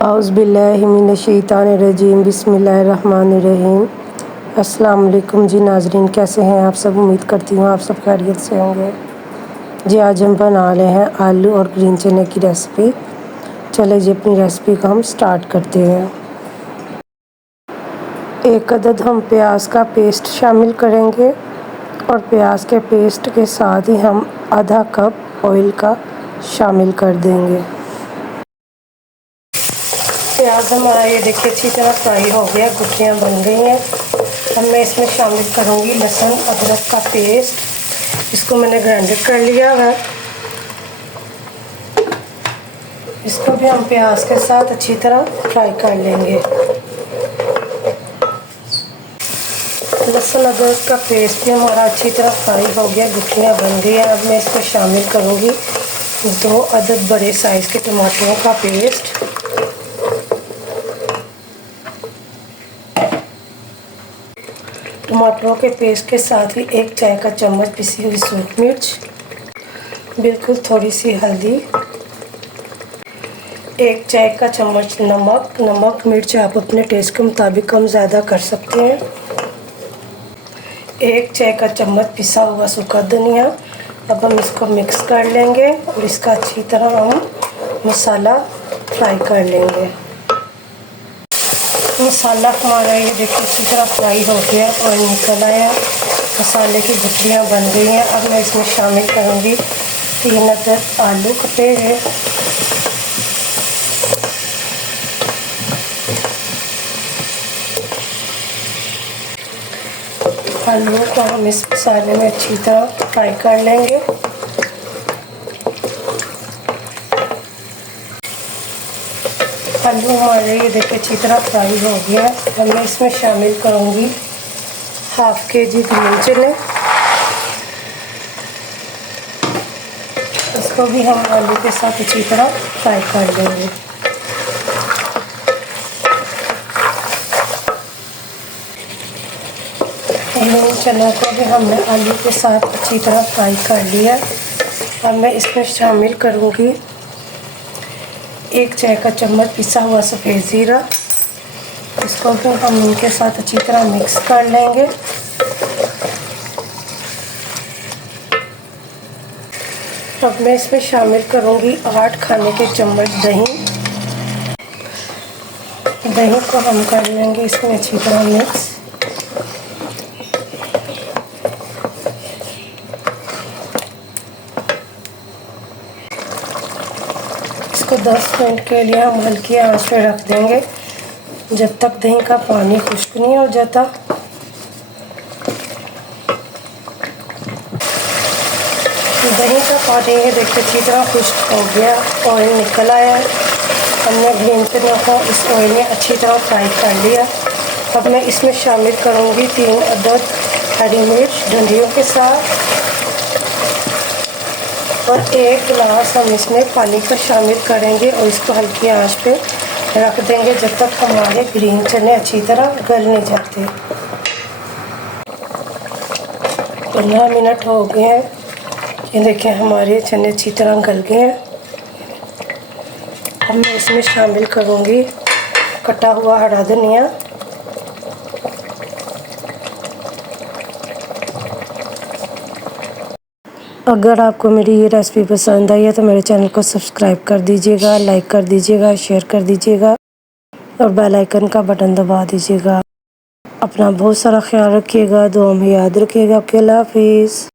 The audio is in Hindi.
औज़ुबिल्लाहिमिनश्शैतानिर्रजीम बिस्मिल्लाहिर्रहमानिर्रहीम। अस्सलाम वालेकुम जी नाज़रीन, कैसे हैं आप सब? उम्मीद करती हूँ आप सब खैरियत से होंगे जी। आज हम बना रहे हैं आलू और ग्रीन चने की रेसिपी। चले जी अपनी रेसिपी को हम स्टार्ट करते हैं। एक अदद हम प्याज का पेस्ट शामिल करेंगे और प्याज के पेस्ट के साथ ही हम आधा कप ऑयल का शामिल कर देंगे। प्याज हमारा ये देखिए अच्छी तरह फ्राई हो गया, गुठलियाँ बन गई हैं। अब मैं इसमें शामिल करूँगी लहसुन अदरक का पेस्ट। इसको मैंने ग्राइंड कर लिया है। इसको भी हम प्याज के साथ अच्छी तरह फ्राई कर लेंगे। लहसुन अदरक का पेस्ट भी हमारा अच्छी तरह फ्राई हो गया, गुठलियाँ बन गई हैं। अब मैं इसमें शामिल करूँगी 2 अदद बड़े साइज़ के टमाटरों का पेस्ट। टमाटरों के पेस्ट के साथ ही 1 चाय का चम्मच पिसी हुई सूखी मिर्च, बिल्कुल थोड़ी सी हल्दी, 1 चाय का चम्मच नमक मिर्च आप अपने टेस्ट के मुताबिक कम ज़्यादा कर सकते हैं। 1 चाय का चम्मच पिसा हुआ सूखा धनिया। अब हम इसको मिक्स कर लेंगे और इसका अच्छी तरह हम मसाला फ्राई कर लेंगे। मसाला हमारा ये देखिए अच्छी तरह फ्राई हो गया और निकल आया, मसाले की गुठलियाँ बन गई हैं। अब मैं इसमें शामिल करूँगी 3 अदद आलू कटे हुए। आलू को हम इस मसाले में अच्छी तरह फ्राई कर लेंगे। आलू हमारे ये देखिए अच्छी तरह फ्राई हो गया है। अब मैं इसमें शामिल करूँगी 1/2 kg ग्रीन चने। इसको भी हम आलू के साथ अच्छी तरह फ्राई कर लेंगे। ग्रीन चनों को भी हमने आलू के साथ अच्छी तरह फ्राई कर लिया। अब मैं इसमें शामिल करूँगी 1 चाय का चम्मच पिसा हुआ सफ़ेद ज़ीरा। इसको भी हम इनके साथ अच्छी तरह मिक्स कर लेंगे। अब मैं इसमें शामिल करूँगी 8 खाने के चम्मच दही। दही को हम कर लेंगे इसमें अच्छी तरह मिक्स। इसको 10 मिनट के लिए हम हल्की आंच पे रख देंगे जब तक दही का पानी खुश्क नहीं हो जाता। दही का पानी ये देखिए अच्छी तरह खुश्क हो गया, ऑयल निकल आया है। हमने ग्रीन चनों को इस ऑयल में अच्छी तरह फ्राई कर लिया। अब मैं इसमें शामिल करूँगी 3 अदद हरी मिर्च डंडियों के साथ और 1 गिलास हम इसमें पानी का शामिल करेंगे और इसको हल्की आंच पे रख देंगे जब तक हमारे ग्रीन चने अच्छी तरह गल नहीं जाते। 15 मिनट हो गए हैं, ये देखिए हमारे चने अच्छी तरह गल गए हैं। अब मैं इसमें शामिल करूँगी कटा हुआ हरा धनिया। अगर आपको मेरी ये रेसिपी पसंद आई है तो मेरे चैनल को सब्सक्राइब कर दीजिएगा, लाइक कर दीजिएगा, शेयर कर दीजिएगा और बेल आइकन का बटन दबा दीजिएगा। अपना बहुत सारा ख्याल रखिएगा, दुआ में याद रखिएगा। अल्लाह हाफिज़।